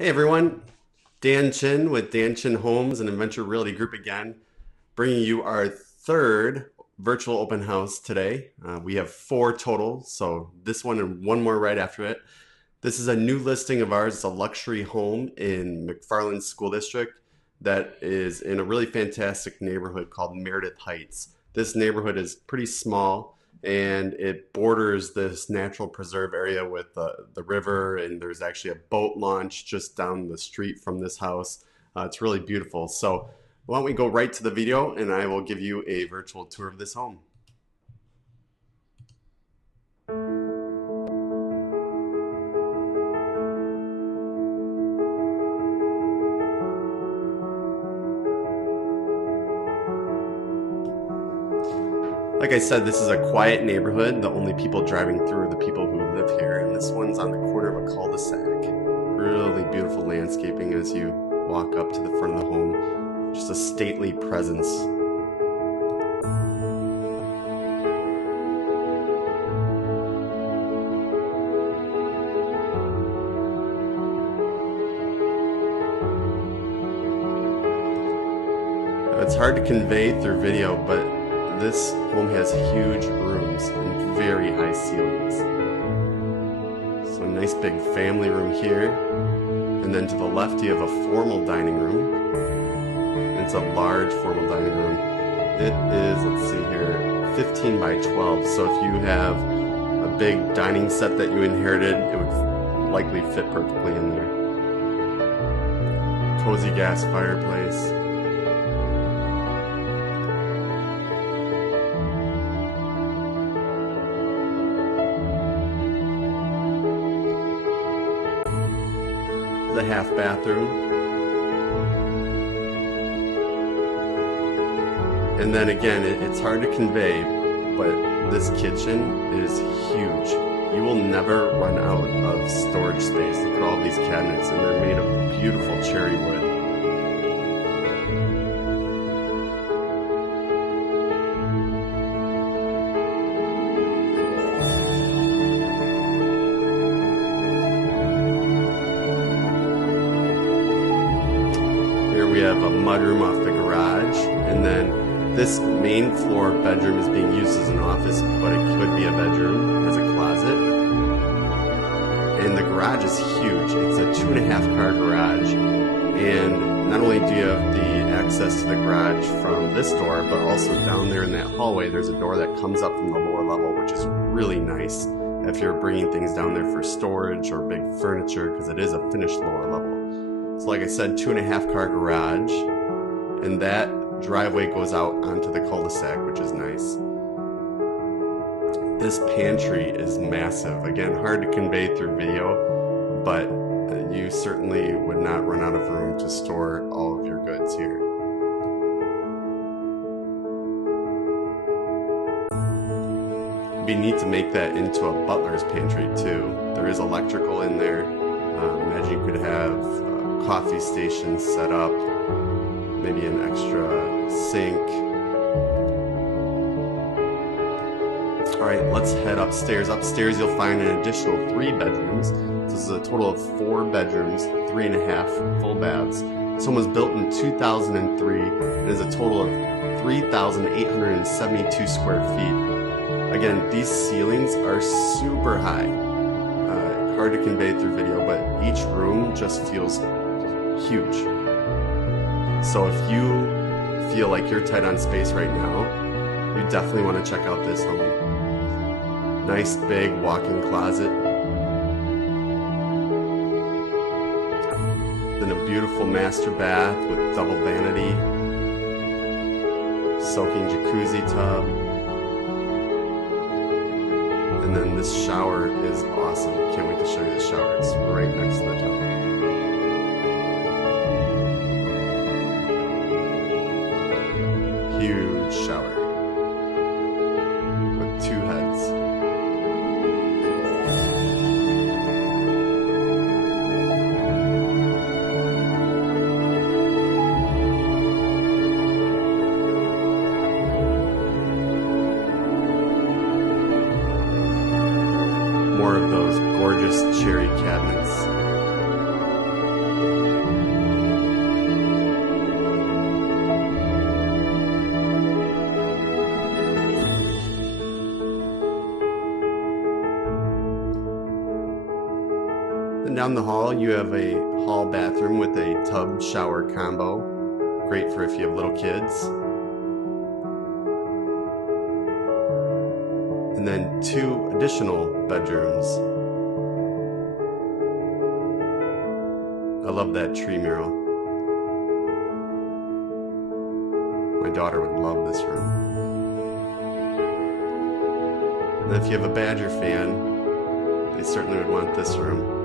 Hey everyone, Dan Chin with Dan Chin Homes and Inventure Realty Group again, bringing you our third virtual open house today. We have 4 total, so this one and one more right after it. This is a new listing of ours. It's a luxury home in McFarland School District that is in a really fantastic neighborhood called Meredith Heights. This neighborhood is pretty small and it borders this natural preserve area with the river, and there's actually a boat launch just down the street from this house. It's really beautiful. So why don't we go right to the video and I will give you a virtual tour of this home. Like I said, this is a quiet neighborhood. The only people driving through are the people who live here, and this one's on the corner of a cul-de-sac. Really beautiful landscaping as you walk up to the front of the home. Just a stately presence. It's hard to convey through video, but this home has huge rooms and very high ceilings. So a nice big family room here. And then to the left you have a formal dining room. It's a large formal dining room. It is, let's see here, 15 by 12. So if you have a big dining set that you inherited, it would likely fit perfectly in there. Cozy gas fireplace. The half bathroom, and then again it's hard to convey, but this kitchen is huge. You will never run out of storage space. Look at all these cabinets, and they're made of beautiful cherry wood. We have a mudroom off the garage, and then this main floor bedroom is being used as an office, but it could be a bedroom, as a closet. And the garage is huge. It's a 2.5 car garage, and not only do you have the access to the garage from this door, but also down there in that hallway there's a door that comes up from the lower level, which is really nice if you're bringing things down there for storage or big furniture, because it is a finished lower level. So like I said, 2.5 car garage, and that driveway goes out onto the cul-de-sac, which is nice. This pantry is massive. Again, hard to convey through video, but you certainly would not run out of room to store all of your goods here. It'd be neat to make that into a butler's pantry too. There is electrical in there. Imagine you could have coffee station set up, maybe an extra sink. Alright, let's head upstairs. Upstairs you'll find an additional 3 bedrooms. This is a total of 4 bedrooms, 3.5 full baths. This home was built in 2003 and is a total of 3,872 square feet. Again, these ceilings are super high. Hard to convey through video, but each room just feels huge. So if you feel like you're tight on space right now, you definitely want to check out this home. Nice big walk-in closet. Then a beautiful master bath with double vanity, soaking jacuzzi tub. And then this shower is awesome. Can't wait to show you the shower. It's right next to the tub. Huge shower with 2 heads. More of those gorgeous cherry cabinets. Stepping down the hall, you have a hall bathroom with a tub shower combo. Great for if you have little kids. And then 2 additional bedrooms. I love that tree mural. My daughter would love this room. And if you have a Badger fan, they certainly would want this room.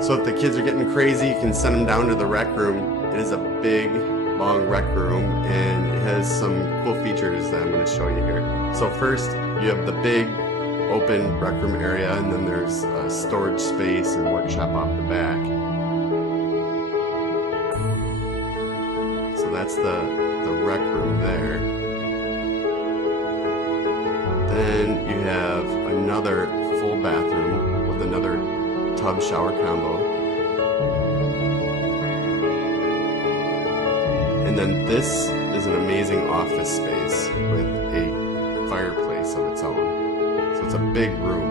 So if the kids are getting crazy, you can send them down to the rec room. It is a big, long rec room, and it has some cool features that I'm going to show you here. So first, you have the big, open rec room area, and then there's a storage space and workshop off the back. So that's the rec room there. Then you have another full bathroom with another tub shower combo. And then this is an amazing office space with a fireplace of its own. So it's a big room.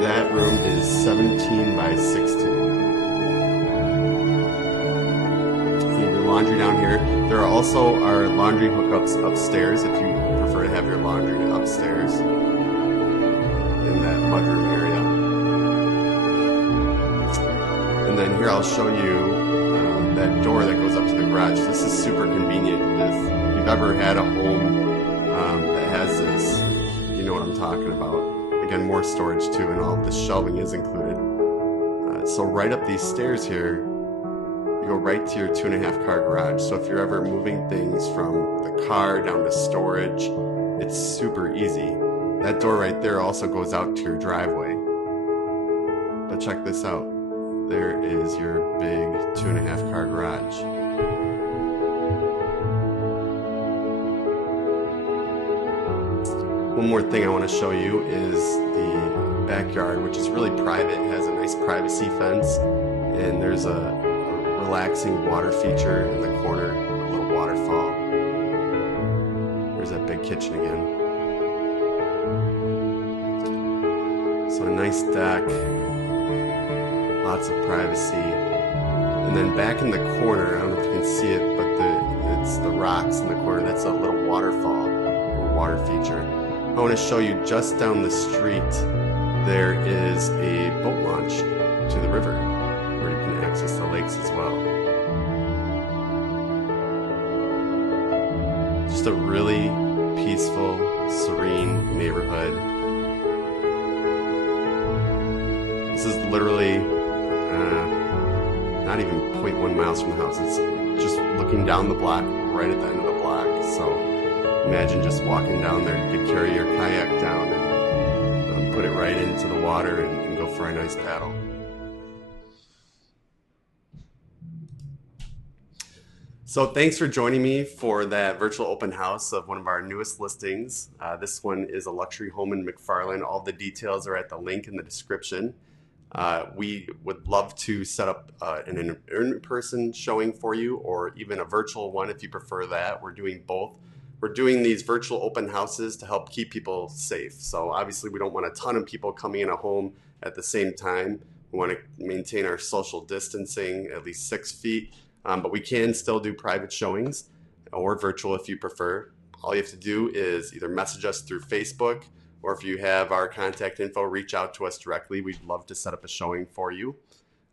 That room is 17 by 16. You have your laundry down here. There are also our laundry hookups upstairs if you prefer to have your laundry upstairs in that mudroom area. And then here I'll show you that door that goes up to the garage. This is super convenient. If you've ever had a home that has this, you know what I'm talking about. Again, more storage too, and all of the shelving is included. So right up these stairs here, you go right to your 2.5 car garage. So if you're ever moving things from the car down to storage, it's super easy. That door right there also goes out to your driveway. But check this out. There is your big 2.5 car garage. One more thing I want to show you is the backyard, which is really private. It has a nice privacy fence, and there's a relaxing water feature in the corner, a little waterfall. There's that big kitchen again. So a nice deck. Lots of privacy. And then back in the corner, I don't know if you can see it, but it's the rocks in the corner. That's a little waterfall or water feature. I want to show you just down the street, there is a boat launch to the river where you can access the lakes as well. Just a really peaceful, serene neighborhood. This is literally not even 0.1 miles from the house. It's just looking down the block, right at the end of the block. So imagine just walking down there. You could carry your kayak down and put it right into the water and go for a nice paddle. So thanks for joining me for that virtual open house of one of our newest listings. This one is a luxury home in McFarland. All the details are at the link in the description. We would love to set up an in-person showing for you, or even a virtual one if you prefer that. We're doing both. We're doing these virtual open houses to help keep people safe. So obviously we don't want a ton of people coming in a home at the same time. We want to maintain our social distancing, at least 6 feet, but we can still do private showings or virtual if you prefer. All you have to do is either message us through Facebook, or if you have our contact info, reach out to us directly. We'd love to set up a showing for you.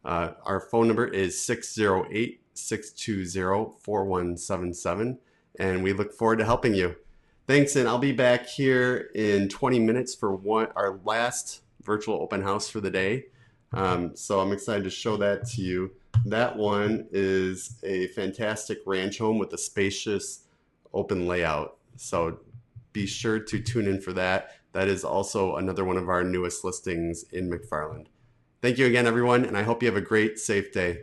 Our phone number is 608-620-4177, and we look forward to helping you. Thanks, and I'll be back here in 20 minutes for our last virtual open house for the day. So I'm excited to show that to you. That one is a fantastic ranch home with a spacious open layout. So be sure to tune in for that. That is also another one of our newest listings in McFarland. Thank you again, everyone, and I hope you have a great, safe day.